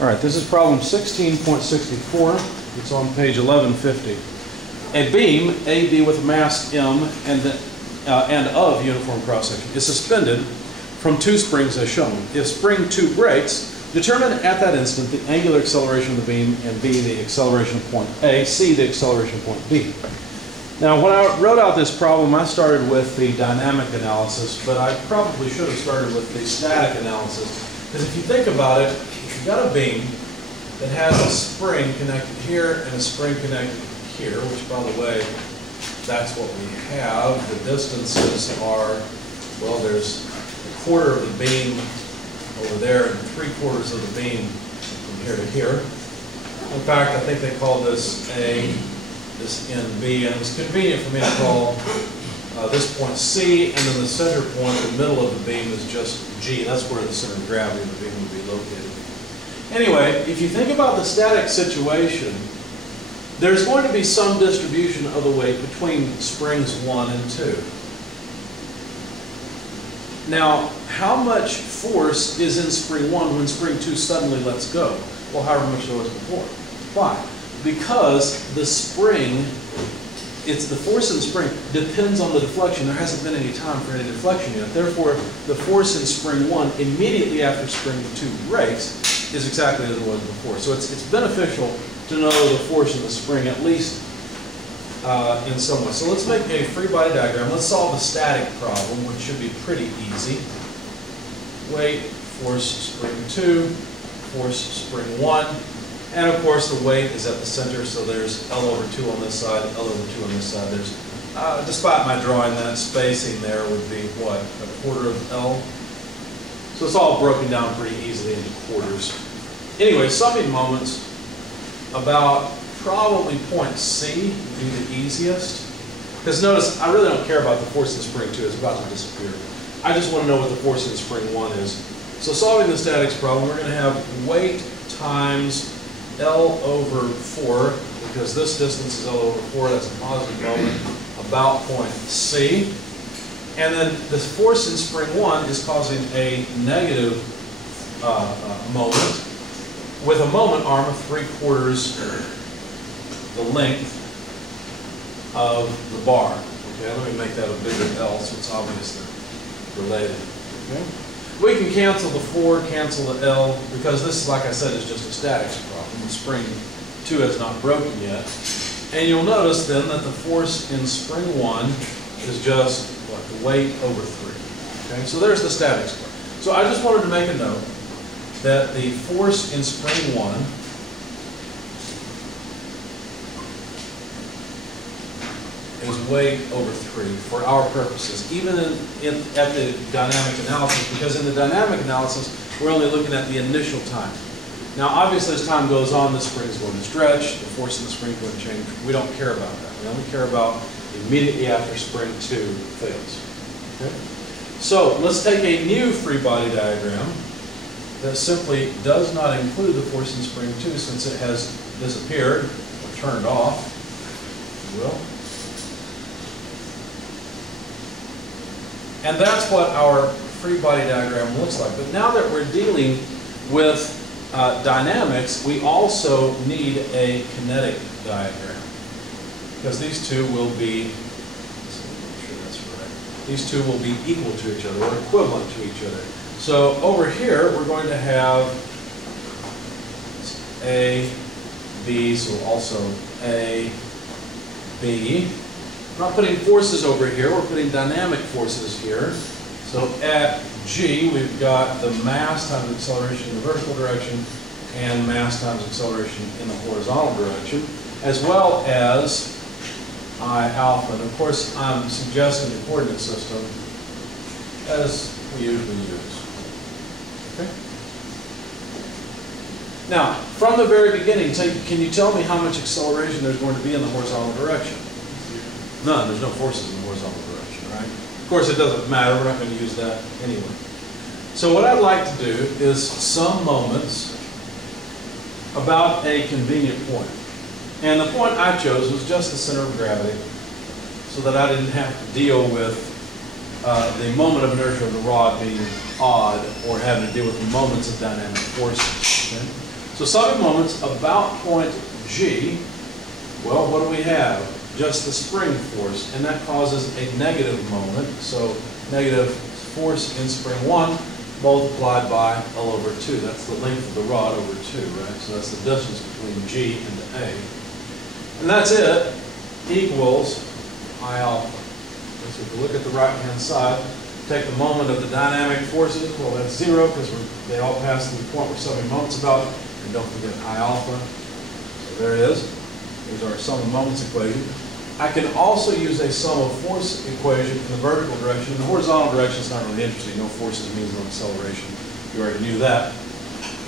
All right, this is problem 16.64. It's on page 1150. A beam, AB with a mass M and of uniform cross-section is suspended from two springs as shown. If spring 2 breaks, determine at that instant the angular acceleration of the beam and B, the acceleration of point A, C, the acceleration of point B. Now, when I wrote out this problem, I started with the dynamic analysis, but I probably should have started with the static analysis. Because if you think about it, if you've got a beam that has a spring connected here and a spring connected here, which, by the way, that's what we have. The distances are, well, there's a quarter of the beam over there and 3/4 of the beam from here to here. In fact, I think they call this A, this NB, and it's convenient for me to call this point C, and then the center point, the middle of the beam, is just G. That's where the center of gravity of the beam would be located. Anyway, if you think about the static situation, there's going to be some distribution of the weight between springs 1 and 2. Now, how much force is in spring 1 when spring 2 suddenly lets go? Well, however much there was before. Why? Because the spring, the force in the spring depends on the deflection. There hasn't been any time for any deflection yet. Therefore, the force in spring 1 immediately after spring 2 breaks is exactly as it was before. So it's beneficial to know the force in the spring, at least in some way. So let's make a free body diagram. Let's solve a static problem, which should be pretty easy. Weight, force spring 2, force spring 1. And of course the weight is at the center, so there's L over 2 on this side, L over 2 on this side. There's, despite my drawing, that spacing there would be what, 1/4 of L? So it's all broken down pretty easily into quarters. Anyway, summing moments about probably point C would be the easiest. Because notice, I really don't care about the force in spring 2, it's about to disappear. I just want to know what the force in spring 1 is. So solving the statics problem, we're going to have weight times L over 4, because this distance is L over 4, that's a positive moment, about point C. And then the force in spring 1 is causing a negative moment with a moment arm of 3/4 the length of the bar. Okay, let me make that a bigger L so it's obvious they're related. Okay? We can cancel the 4, cancel the L, because this, like I said, is just a statics problem. The spring 2 has not broken yet. And you'll notice then that the force in spring 1 is just, what, the weight over 3. Okay, so there's the statics part. So I just wanted to make a note that the force in spring 1 is weight over 3 for our purposes, even at the dynamic analysis, because in the dynamic analysis, we're only looking at the initial time. Now, obviously, as time goes on, the spring is going to stretch, the force in the spring is going to change. We don't care about that. We only care about immediately after spring 2 fails. Okay? So, let's take a new free body diagram that simply does not include the force in spring 2 since it has disappeared or turned off, if you will. And that's what our free body diagram looks like. But now that we're dealing with dynamics, we also need a kinetic diagram, because these two will be, let's make sure that's right, these two will be equal to each other or equivalent to each other. So over here we're going to have A, B, so also A, B. We're not putting forces over here, we're putting dynamic forces here. So at G, we've got the mass times acceleration in the vertical direction and mass times acceleration in the horizontal direction, as well as I alpha. And of course, I'm suggesting the coordinate system as we usually use. Okay? Now, from the very beginning, can you tell me how much acceleration there's going to be in the horizontal direction? None. There's no forces in the horizontal direction, right? Of course, it doesn't matter. We're not going to use that anyway. So what I'd like to do is sum moments about a convenient point. And the point I chose was just the center of gravity, so that I didn't have to deal with the moment of inertia of the rod being odd or having to deal with the moments of dynamic forces. Okay? So summing moments about point G, well, what do we have? Just the spring force, and that causes a negative moment. So negative force in spring 1 multiplied by L over 2. That's the length of the rod over 2, right? So that's the distance between G and A. And that's it, equals I alpha. So if you look at the right-hand side, take the moment of the dynamic forces, well, that's 0 because they all pass through the point we're summing moments about. And don't forget I alpha. So there it is. Here's our sum of moments equation. I can also use a sum of force equation in the vertical direction. In the horizontal direction is not really interesting. No forces means no acceleration. You already knew that.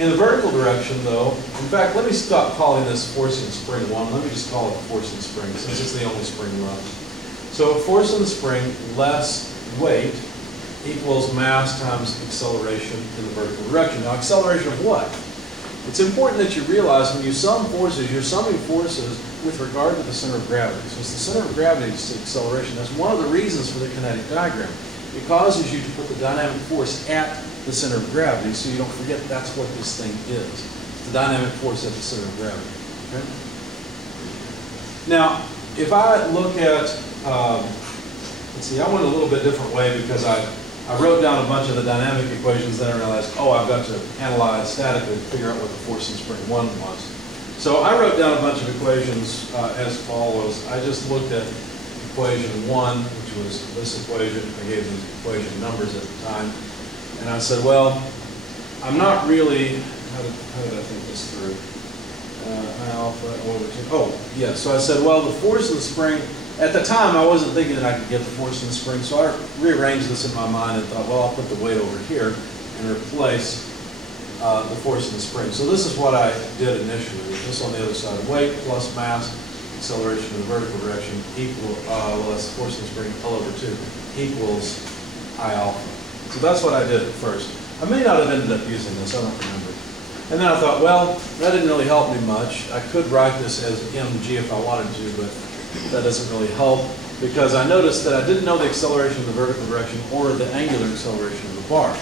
In the vertical direction, though, in fact, let me stop calling this force in spring 1. Let me just call it force in spring, since it's the only spring left. So force in the spring less weight equals mass times acceleration in the vertical direction. Now, acceleration of what? It's important that you realize when you sum forces, you're summing forces with regard to the center of gravity. So it's the center of gravity's acceleration. That's one of the reasons for the kinetic diagram. It causes you to put the dynamic force at the center of gravity, so you don't forget that's what this thing is. It's the dynamic force at the center of gravity. Okay? Now, if I look at, let's see, I went a little bit different way because I wrote down a bunch of the dynamic equations, then I realized, oh, I've got to analyze statically to figure out what the force in spring 1 was. So I wrote down a bunch of equations as follows. I just looked at equation 1, which was this equation. I gave these equation numbers at the time. And I said, well, I'm not really, how did I think this through? I alpha over 2. Oh, yeah, so I said, well, the force in the spring, at the time I wasn't thinking that I could get the force in the spring, so I rearranged this in my mind and thought, well, I'll put the weight over here and replace the force in the spring. So this is what I did initially. This on the other side, weight plus mass, acceleration in the vertical direction equal, well, that's the force in the spring, L over 2, equals I alpha. So that's what I did at first. I may not have ended up using this, I don't remember. And then I thought, well, that didn't really help me much. I could write this as mg if I wanted to, but that doesn't really help because I noticed that I didn't know the acceleration in the vertical direction or the angular acceleration of the bar.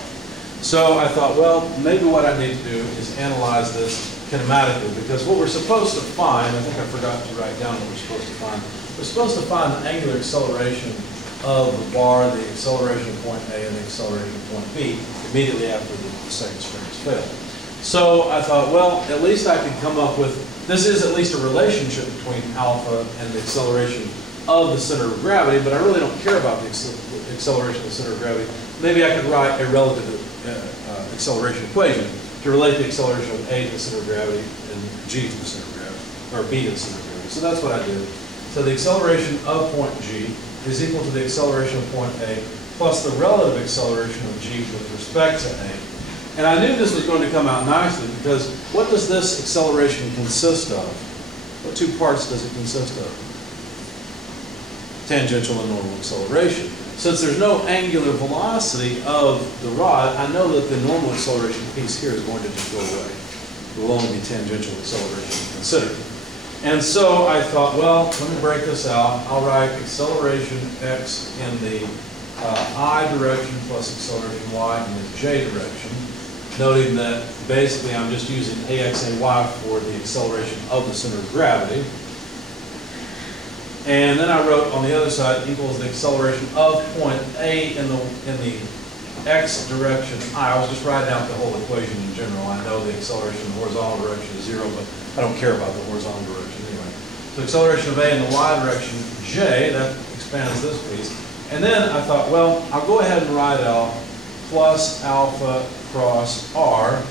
So I thought, well, maybe what I need to do is analyze this kinematically, because what we're supposed to find, I think I forgot to write down what we're supposed to find. We're supposed to find the angular acceleration of the bar, the acceleration of point A and the acceleration of point B immediately after the second spring has failed. So I thought, well, at least I can come up with, this is at least a relationship between alpha and the acceleration of the center of gravity, but I really don't care about the acceleration of the center of gravity. Maybe I could write a relative acceleration equation to relate the acceleration of A to the center of gravity and G to the center of gravity, or B to the center of gravity. So that's what I did. So the acceleration of point G is equal to the acceleration of point A plus the relative acceleration of G with respect to A. And I knew this was going to come out nicely because what does this acceleration consist of? What two parts does it consist of? Tangential and normal acceleration. Since there's no angular velocity of the rod, I know that the normal acceleration piece here is going to just go away. It will only be tangential acceleration considered. And so I thought, well, let me break this out. I'll write acceleration x in the I direction plus acceleration y in the j direction, noting that basically I'm just using ax and y for the acceleration of the center of gravity. And then I wrote on the other side equals the acceleration of point A in the x direction I was just writing out the whole equation in general. I know the acceleration in the horizontal direction is 0, but I don't care about the horizontal direction anyway. So acceleration of A in the y direction j, that expands this piece. And then I thought, well, I'll go ahead and write out plus alpha cross r,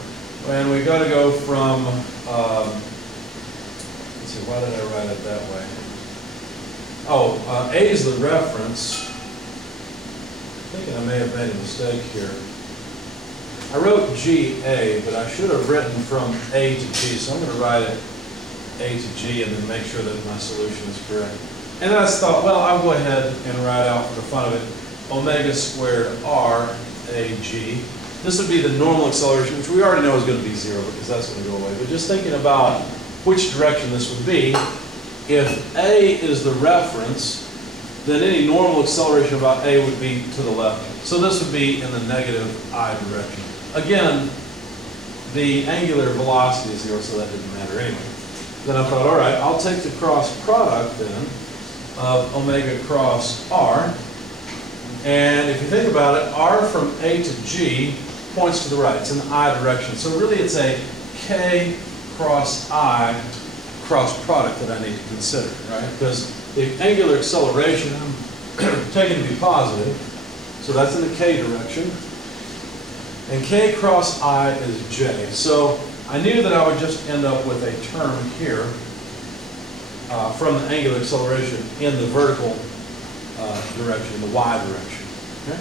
and we got to go from, let's see, why did I write it that way? Oh, A is the reference. I'm thinking I may have made a mistake here. I wrote GA, but I should have written from A to G, so I'm going to write it A to G and then make sure that my solution is correct. And then I thought, well, I'll go ahead and write out for the fun of it, omega squared r AG. This would be the normal acceleration, which we already know is going to be 0 because that's going to go away. But just thinking about which direction this would be, if A is the reference, then any normal acceleration about A would be to the left. So this would be in the negative I direction. Again, the angular velocity is 0, so that didn't matter anyway. Then I thought, all right, I'll take the cross product then of omega cross r. And if you think about it, r from A to G points to the right. It's in the I direction. So really it's a k cross I cross product that I need to consider, right? Because the angular acceleration I'm taking to be positive, so that's in the k direction. And k cross I is j. So I knew that I would just end up with a term here from the angular acceleration in the vertical direction, the y direction. Okay?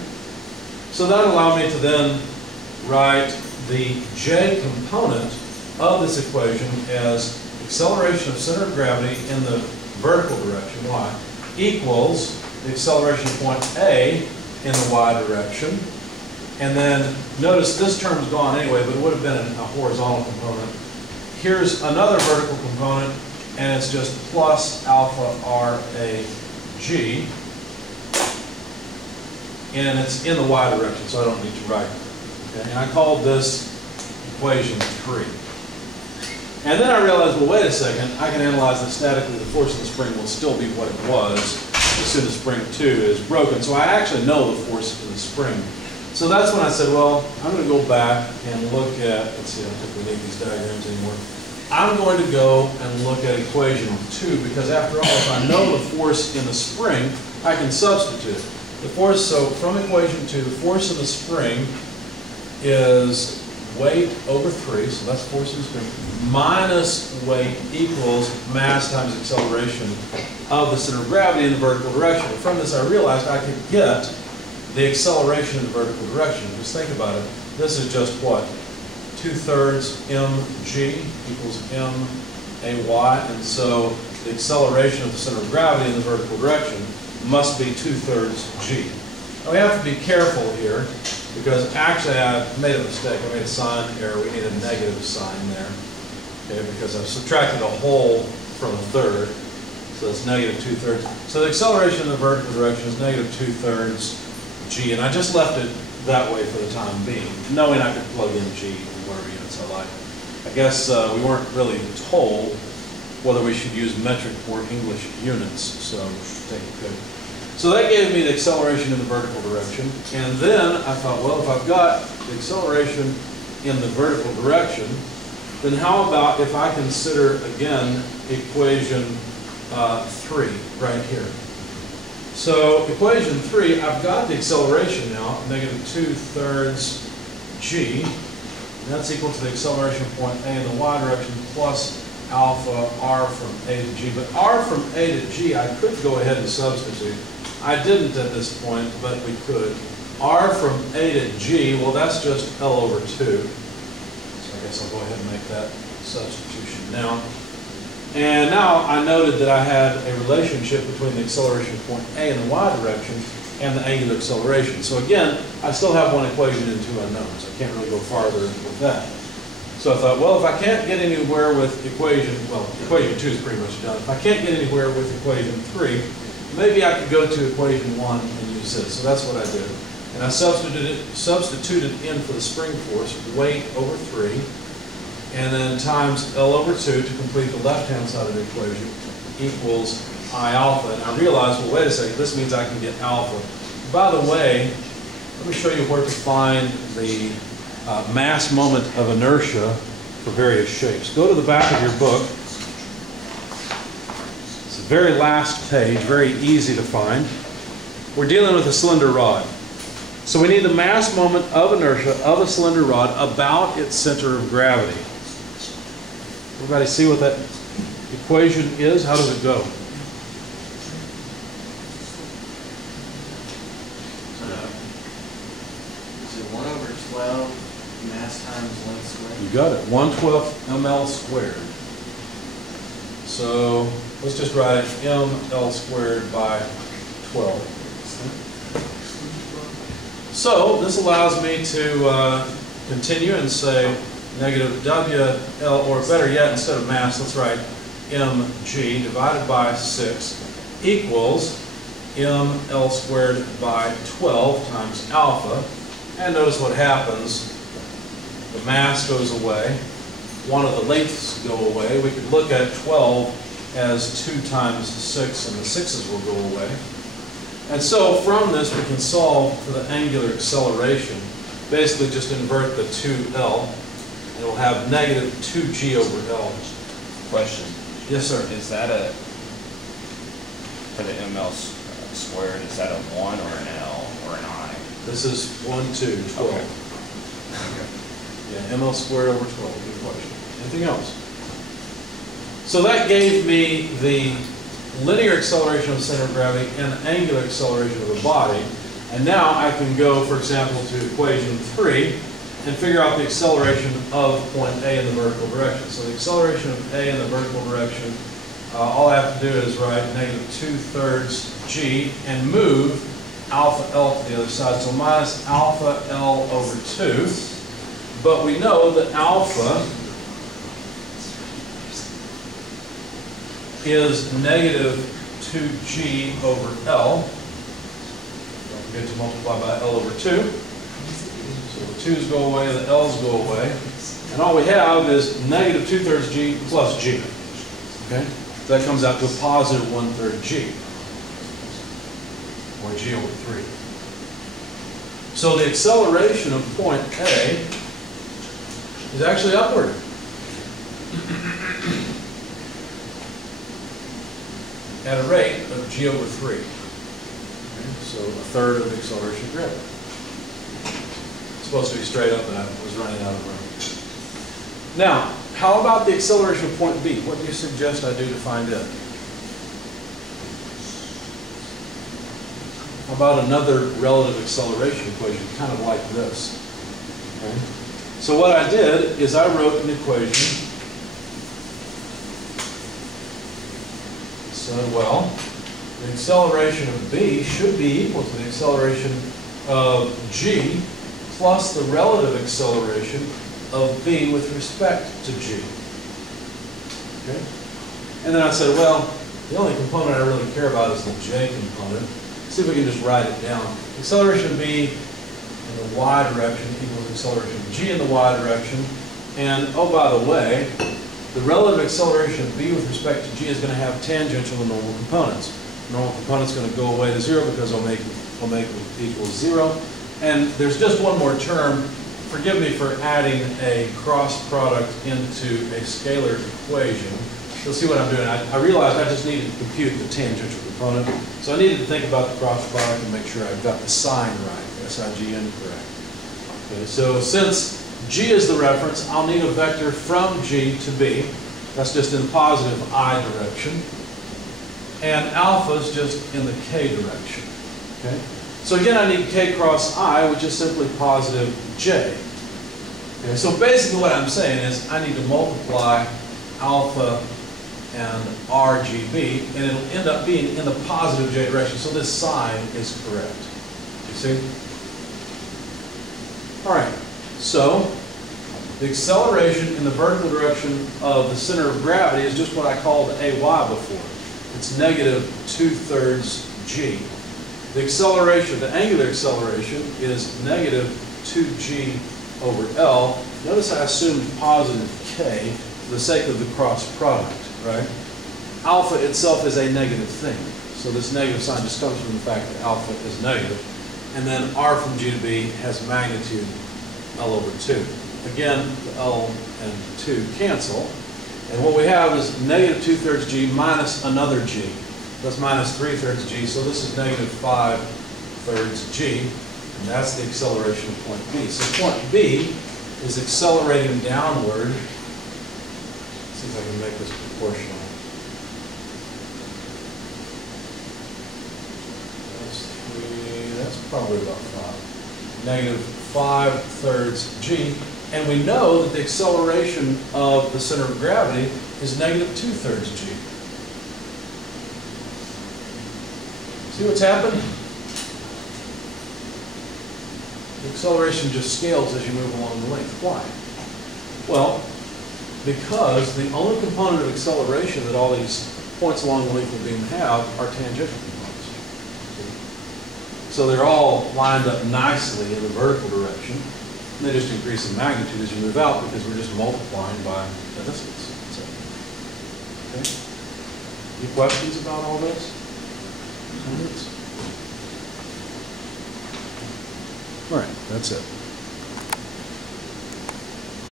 So that allowed me to then write the j component of this equation as acceleration of center of gravity in the vertical direction, y, equals the acceleration of point A in the y direction. And then notice this term's gone anyway, but it would have been a horizontal component. Here's another vertical component, and it's just plus alpha r a g. And it's in the y direction, so I don't need to write it. Okay? And I called this equation 3. And then I realized, well, wait a second, I can analyze this statically. The force of the spring will still be what it was as soon as spring 2 is broken. So I actually know the force in the spring. So that's when I said, well, I'm going to go back and look at, let's see, I don't think we need these diagrams anymore. I'm going to go and look at equation 2, because after all, if I know the force in the spring, I can substitute. The force, so from equation 2, the force of the spring is weight over 3, so that's force of the spring, minus weight equals mass times acceleration of the center of gravity in the vertical direction. From this, I realized I could get the acceleration in the vertical direction. Just think about it. This is just what? 2/3 mg equals m-a-y, and so the acceleration of the center of gravity in the vertical direction must be 2/3 g. Now we have to be careful here, because actually I made a mistake. I made a sign error. We need a negative sign there, okay, because I've subtracted a whole from a third, so it's negative 2/3. So the acceleration in the vertical direction is negative 2/3 g, and I just left it that way for the time being, knowing I could plug in g in whatever units I like. I guess we weren't really told whether we should use metric or English units, so take a pick. So that gave me the acceleration in the vertical direction, and then I thought, well, if I've got the acceleration in the vertical direction, then how about if I consider, again, equation 3 right here. So equation 3, I've got the acceleration now, negative 2/3 g. And that's equal to the acceleration point A in the y direction plus alpha r from A to g. But r from A to g, I could go ahead and substitute. I didn't at this point, but we could. R from A to g, well, that's just L over 2. So I guess I'll go ahead and make that substitution now. And now I noted that I had a relationship between the acceleration point A in the y direction and the angular acceleration. So again, I still have one equation and two unknowns. I can't really go farther with that. So I thought, well, if I can't get anywhere with equation 2 is pretty much done. If I can't get anywhere with equation 3, maybe I could go to equation 1 and use this. So that's what I did. And I substituted in for the spring force, weight over 3, and then times L over 2 to complete the left-hand side of the equation equals I alpha. And I realized, well, wait a second, this means I can get alpha. By the way, let me show you where to find the mass moment of inertia for various shapes. Go to the back of your book. It's the very last page, very easy to find. We're dealing with a cylinder rod. So we need the mass moment of inertia of a cylinder rod about its center of gravity. Everybody see what that equation is? How does it go? Is it 1 over 12 mass times length squared? You got it. 1/12 ml squared. So let's just write it ml squared by 12. So this allows me to continue and say negative WL, or better yet, instead of mass, let's write mg divided by 6 equals ml squared by 12 times alpha. And notice what happens the mass goes away, one of the lengths go away. We could look at 12 as 2 times 6, and the 6's will go away. And so from this, we can solve for the angular acceleration. Basically, just invert the 2L, and we'll have negative 2g over L. Question. Yes, sir. Is that a, for the ML squared, is that a 1 or an L or an I? This is 1, 2, 12. Okay. Yeah, ML squared over 12. Good question. Anything else? So that gave me the linear acceleration of the center of gravity and the angular acceleration of the body. And now I can go, for example, to equation 3 and figure out the acceleration of point A in the vertical direction. So the acceleration of A in the vertical direction, all I have to do is write negative 2/3 g and move alpha L to the other side. So minus alpha L over 2. But we know that alpha is negative 2g over L. Don't forget to multiply by L over 2. So the 2's go away, the L's go away. And all we have is negative 2/3 g plus g. Okay? So that comes out to a positive 1/3 g. Or g over 3. So the acceleration of point A is actually upward. At a rate of g over 3. Okay, so a third of the acceleration of gravity. It's supposed to be straight up, but I was running out of room. Now, how about the acceleration of point B? What do you suggest I do to find it? How about another relative acceleration equation, kind of like this? Okay. So what I did is I wrote an equation. So, well, the acceleration of B should be equal to the acceleration of G plus the relative acceleration of B with respect to G. Okay? And then I said, well, the only component I really care about is the J component. Let's see if we can just write it down. Acceleration of B in the y direction equals acceleration of G in the y direction. And, oh, by the way, the relative acceleration of B with respect to G is going to have tangential and normal components. The normal component's going to go away to 0 because omega equals 0. And there's just one more term. Forgive me for adding a cross product into a scalar equation. You'll see what I'm doing. I realized I just needed to compute the tangential component. So I needed to think about the cross product and make sure I've got the sign right. SIGN correct. Okay, so since G is the reference, I'll need a vector from G to B. That's just in the positive I direction. And alpha is just in the K direction. Okay? So again, I need K cross I, which is simply positive J. Okay, so basically what I'm saying is I need to multiply alpha and RGB, and it'll end up being in the positive J direction. So this sign is correct. You see? All right. So the acceleration in the vertical direction of the center of gravity is just what I called AY before. It's negative 2/3 g. The acceleration, the angular acceleration, is negative 2g over L. Notice I assumed positive k for the sake of the cross product, right? Alpha itself is a negative thing. So this negative sign just comes from the fact that alpha is negative. And then R from G to B has magnitude L over 2. Again, the L and 2 cancel. And what we have is negative 2/3 g minus another g. That's minus 3/3 g. So this is negative 5/3 g. And that's the acceleration of point B. So point B is accelerating downward. Let's see if I can make this proportional. That's 3. That's probably about 5. Negative 5/3 g. And we know that the acceleration of the center of gravity is negative 2/3 g. See what's happened? The acceleration just scales as you move along the length. Why? Well, because the only component of acceleration that all these points along the length of the beam have are tangential components. So they're all lined up nicely in the vertical direction. And they just increase in magnitude as you move out because we're just multiplying by a distance. That's it. Okay? Any questions about all this? Comments? All right, that's it.